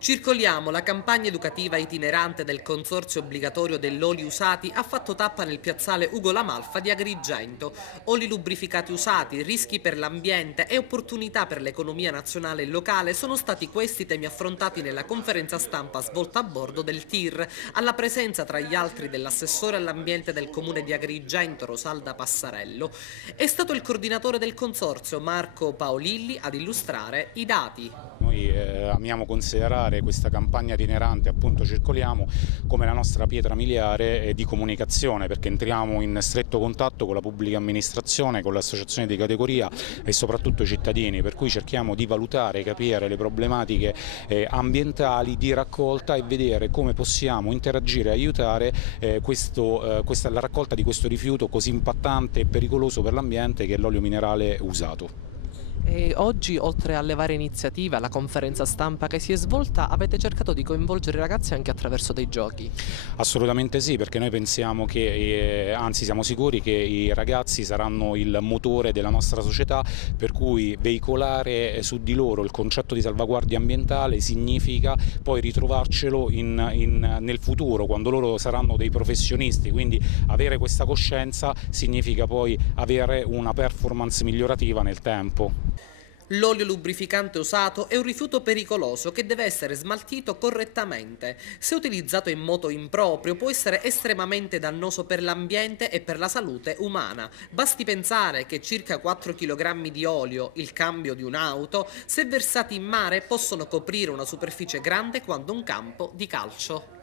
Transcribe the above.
Circoliamo, la campagna educativa itinerante del Consorzio Obbligatorio dell'Oli Usati ha fatto tappa nel piazzale Ugo La Malfa di Agrigento. Oli lubrificati usati, rischi per l'ambiente e opportunità per l'economia nazionale e locale sono stati questi temi affrontati nella conferenza stampa svolta a bordo del TIR, alla presenza tra gli altri dell'assessore all'ambiente del comune di Agrigento Rosalda Passarello. È stato il coordinatore del consorzio Marco Paolilli ad illustrare i dati. Noi amiamo considerare questa campagna itinerante, appunto Circoliamo, come la nostra pietra miliare di comunicazione, perché entriamo in stretto contatto con la pubblica amministrazione, con le associazioni di categoria e soprattutto i cittadini, per cui cerchiamo di valutare, capire le problematiche ambientali di raccolta e vedere come possiamo interagire e aiutare la raccolta di questo rifiuto così impattante e pericoloso per l'ambiente che è l'olio minerale usato. E oggi, oltre alle varie iniziative, alla conferenza stampa che si è svolta, avete cercato di coinvolgere i ragazzi anche attraverso dei giochi? Assolutamente sì, perché noi pensiamo che, anzi siamo sicuri che i ragazzi saranno il motore della nostra società, per cui veicolare su di loro il concetto di salvaguardia ambientale significa poi ritrovarcelo nel futuro, quando loro saranno dei professionisti, quindi avere questa coscienza significa poi avere una performance migliorativa nel tempo. L'olio lubrificante usato è un rifiuto pericoloso che deve essere smaltito correttamente. Se utilizzato in modo improprio può essere estremamente dannoso per l'ambiente e per la salute umana. Basti pensare che circa 4 kg di olio, il cambio di un'auto, se versati in mare possono coprire una superficie grande quanto un campo di calcio.